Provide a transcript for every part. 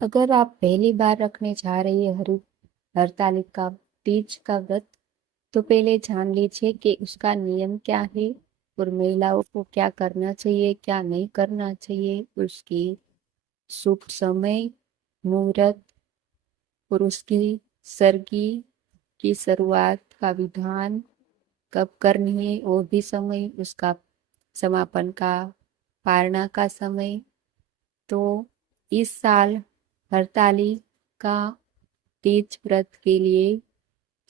अगर आप पहली बार रखने जा रही है हरतालिका तीज का व्रत, तो पहले जान लीजिए कि उसका नियम क्या है और महिलाओं को क्या करना चाहिए, क्या नहीं करना चाहिए, उसकी शुभ समय, मुहूर्त और उसकी सरगी की शुरुआत का विधान कब करनी है, वो भी समय, उसका समापन का पारना का समय। तो इस साल हरतालिका तीज व्रत के लिए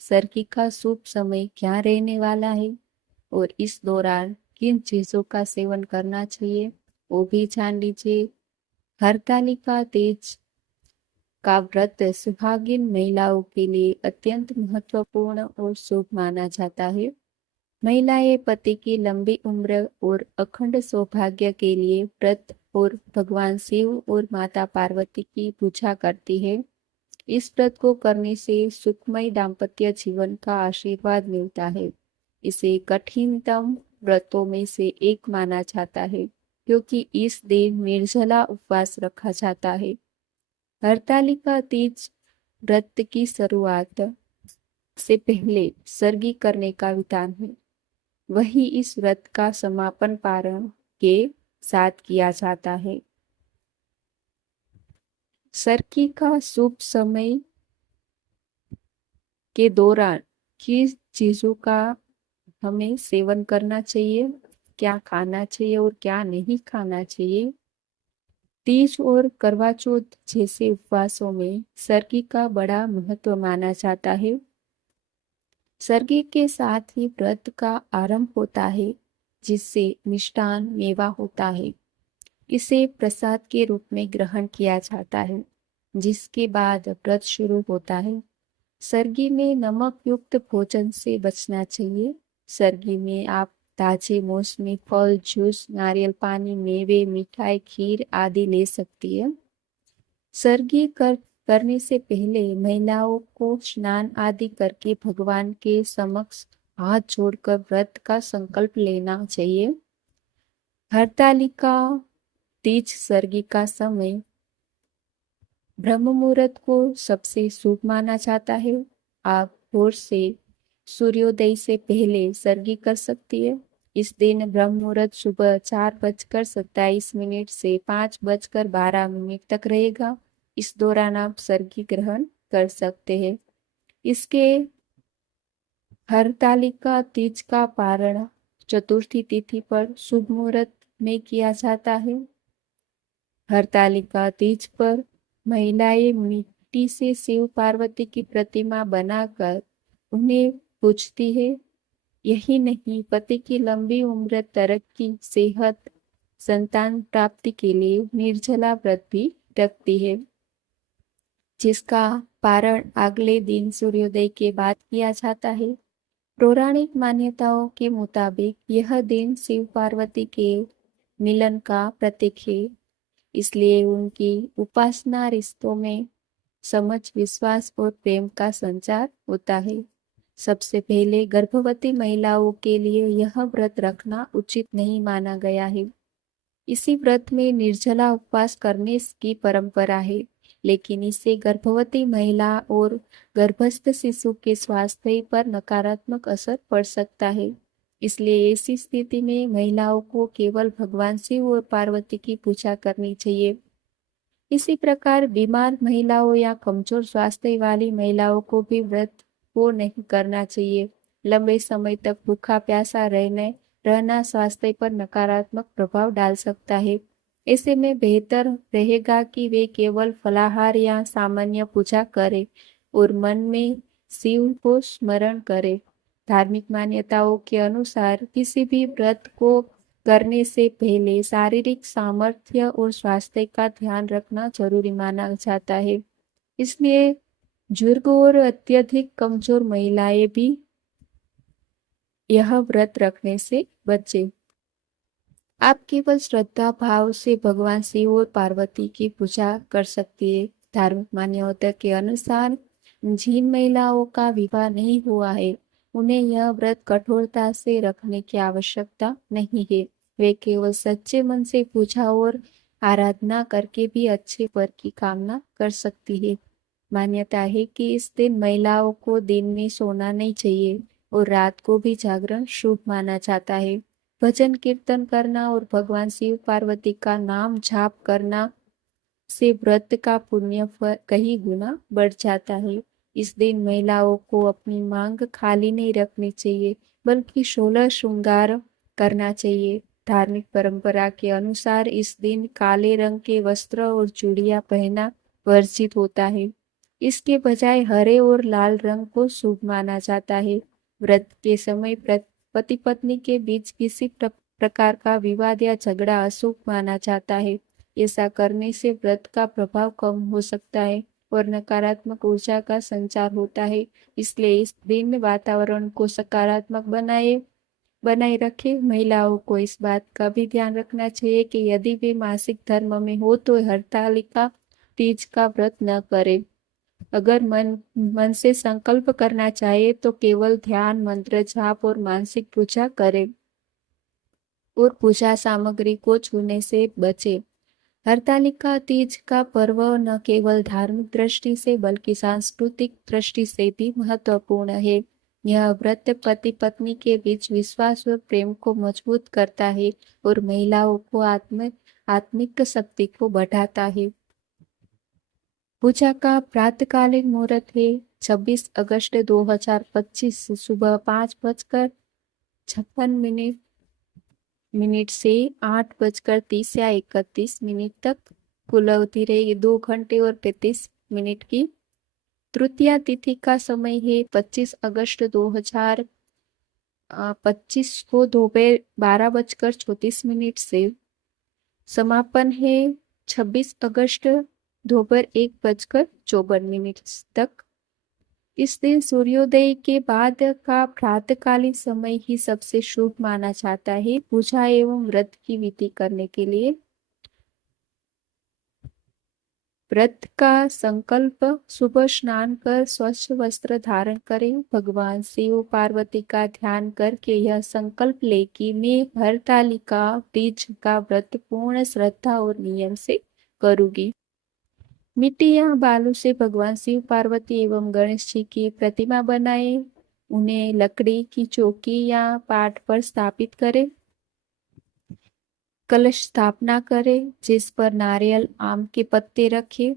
सर्दी का शुभ समय क्या रहने वाला है और इस दौरान किन चीजों का सेवन करना चाहिए, वो भी जान लीजिए। हरतालिका तीज का व्रत सुहागिन महिलाओं के लिए अत्यंत महत्वपूर्ण और शुभ माना जाता है। महिलाएं पति की लंबी उम्र और अखंड सौभाग्य के लिए व्रत और भगवान शिव और माता पार्वती की पूजा करती है। इस व्रत को करने से सुखमय दाम्पत्य जीवन का आशीर्वाद मिलता है। इसे कठिनतम व्रतों में से एक माना जाता है क्योंकि इस दिन निर्जला उपवास रखा जाता है। हरतालिका तीज व्रत की शुरुआत से पहले सर्गी करने का विधान है। वही इस व्रत का समापन पारण के साथ किया जाता है। सर्गी का शुभ समय के दौरान किस चीजों का हमें सेवन करना चाहिए, क्या खाना चाहिए और क्या नहीं खाना चाहिए। तीज और करवा चौथ जैसे उपवासों में सर्गी का बड़ा महत्व माना जाता है। सर्गी के साथ ही व्रत का आरंभ होता है, जिससे मिष्टान मेवा होता है। इसे प्रसाद के रूप में ग्रहण किया जाता है, जिसके बाद व्रत शुरू होता है। सर्गी में नमक युक्त भोजन से बचना चाहिए। सर्गी में आप ताजे मौसमी फल, जूस, नारियल पानी, मेवे, मिठाई, खीर आदि ले सकती है। सर्गी करने से पहले महिलाओं को स्नान आदि करके भगवान के समक्ष हाथ जोड़कर व्रत का संकल्प लेना चाहिए। हरतालिका तीज सर्गी का समय ब्रह्म मुहूर्त को सबसे शुभ माना जाता है। आप भोर से सूर्योदय से पहले सर्गी कर सकती है। इस दिन ब्रह्म मुहूर्त सुबह 4:27 से 5:12 तक रहेगा। इस दौरान आप सर्गी ग्रहण कर सकते हैं। इसके हरतालिका तीज का पारण चतुर्थी तिथि पर शुभ मुहूर्त में किया जाता है। हरतालिका तीज पर महिलाएं मिट्टी से शिव पार्वती की प्रतिमा बनाकर उन्हें पूजती है। यही नहीं, पति की लंबी उम्र, तरक्की, सेहत, संतान प्राप्ति के लिए निर्जला व्रत भी रखती है, जिसका पारण अगले दिन सूर्योदय के बाद किया जाता है। पौराणिक मान्यताओं के मुताबिक यह दिन शिव पार्वती के मिलन का प्रतीक है, इसलिए उनकी उपासना रिश्तों में समझ, विश्वास और प्रेम का संचार होता है। सबसे पहले गर्भवती महिलाओं के लिए यह व्रत रखना उचित नहीं माना गया है। इसी व्रत में निर्जला उपवास करने की परंपरा है, लेकिन इससे गर्भवती महिला और गर्भस्थ शिशु के स्वास्थ्य पर नकारात्मक असर पड़ सकता है। इसलिए ऐसी स्थिति में महिलाओं को केवल भगवान शिव और पार्वती की पूजा करनी चाहिए। इसी प्रकार बीमार महिलाओं या कमजोर स्वास्थ्य वाली महिलाओं को भी व्रत को नहीं करना चाहिए। लंबे समय तक भूखा प्यासा रहना स्वास्थ्य पर नकारात्मक प्रभाव डाल सकता है। ऐसे में बेहतर रहेगा कि वे केवल फलाहार या सामान्य पूजा करें और मन में शिव को स्मरण करें। धार्मिक मान्यताओं के अनुसार किसी भी व्रत को करने से पहले शारीरिक सामर्थ्य और स्वास्थ्य का ध्यान रखना जरूरी माना जाता है। इसलिए बुजुर्ग और अत्यधिक कमजोर महिलाएं भी यह व्रत रखने से बचे। आप केवल श्रद्धा भाव से भगवान शिव और पार्वती की पूजा कर सकती है। धार्मिक मान्यता के अनुसार जिन महिलाओं का विवाह नहीं हुआ है, उन्हें यह व्रत कठोरता से रखने की आवश्यकता नहीं है। वे केवल सच्चे मन से पूजा और आराधना करके भी अच्छे वर की कामना कर सकती है। मान्यता है कि इस दिन महिलाओं को दिन में सोना नहीं चाहिए और रात को भी जागरण शुभ माना जाता है। भजन कीर्तन करना और भगवान शिव पार्वती का नाम जाप करना से व्रत का पुण्य फल कई गुना बढ़ जाता है। इस दिन महिलाओं को अपनी मांग खाली नहीं रखनी चाहिए, बल्कि 16 श्रृंगार करना चाहिए। धार्मिक परंपरा के अनुसार इस दिन काले रंग के वस्त्र और चूड़ियां पहनना वर्जित होता है। इसके बजाय हरे और लाल रंग को शुभ माना जाता है। व्रत के समय पति पत्नी के बीच किसी प्रकार का विवाद या झगड़ा अशुभ माना जाता है। ऐसा करने से व्रत का प्रभाव कम हो सकता है और नकारात्मक ऊर्जा का संचार होता है। इसलिए इस दिन वातावरण को सकारात्मक बनाए रखे। महिलाओं को इस बात का भी ध्यान रखना चाहिए कि यदि वे मासिक धर्म में हो तो हरतालिका तीज का व्रत न करे। अगर मन से संकल्प करना चाहे तो केवल ध्यान, मंत्र जाप और मानसिक पूजा करे और पूजा सामग्री को छूने से बचे। हरतालिका तीज का पर्व न केवल धार्मिक दृष्टि से बल्कि सांस्कृतिक दृष्टि से भी महत्वपूर्ण है। यह व्रत पति पत्नी के बीच विश्वास और प्रेम को मजबूत करता है और महिलाओं को आत्मिक शक्ति को बढ़ाता है। पूजा का प्रातःकालीन मुहूर्त है 26 अगस्त 2025 सुबह 5:56 से 8:30 या 31 तक। कुल अवधि रहेगी 2 घंटे और 35 मिनट की। तृतीया तिथि का समय है 25 अगस्त 2025 को दोपहर 12:34 से। समापन है 26 अगस्त दोपहर 1:54 तक। इस दिन सूर्योदय के बाद का प्रातःकालीन समय ही सबसे शुभ माना जाता है पूजा एवं व्रत की विधि करने के लिए। व्रत का संकल्प: सुबह स्नान कर स्वच्छ वस्त्र धारण करें। भगवान शिव पार्वती का ध्यान करके यह संकल्प ले कि मैं हरतालिका तीज का व्रत पूर्ण श्रद्धा और नियम से करूंगी। मिट्टी या बालू से भगवान शिव पार्वती एवं गणेश जी की प्रतिमा बनाए। उन्हें लकड़ी की चौकी या पाट पर स्थापित करें। कलश स्थापना करें जिस पर नारियल, आम के पत्ते रखें।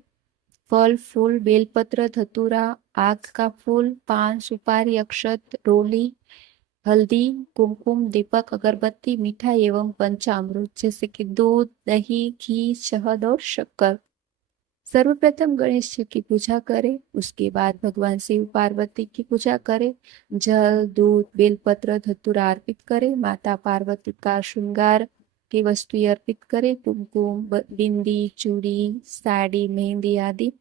फल, फूल, बेलपत्र, धतूरा, आग का फूल, पान, सुपारी, अक्षत, रोली, हल्दी, कुमकुम, दीपक, अगरबत्ती, मिठाई एवं पंचामृत जैसे कि दूध, दही, घी, शहद और शक्कर। सर्वप्रथम गणेश जी की पूजा करें, उसके बाद भगवान शिव पार्वती की पूजा करें। जल, दूध, बेलपत्र, धतूरा अर्पित करें। माता पार्वती का श्रृंगार की वस्तुएं अर्पित करें, कुमकुम, बिंदी, चूड़ी, साड़ी, मेहंदी आदि।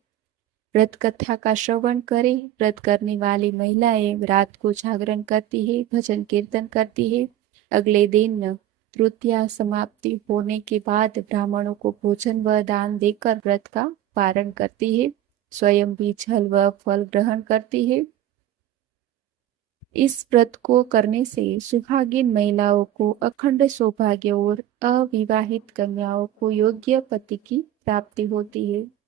व्रत कथा का श्रवण करें। व्रत करने वाली महिलाएं रात को जागरण करती है, भजन कीर्तन करती है। अगले दिन तृतीया समाप्ति होने के बाद ब्राह्मणों को भोजन व दान देकर व्रत का पारण करती है। स्वयं भी जल व फल ग्रहण करती है। इस व्रत को करने से सुहागिन महिलाओं को अखंड सौभाग्य और अविवाहित कन्याओं को योग्य पति की प्राप्ति होती है।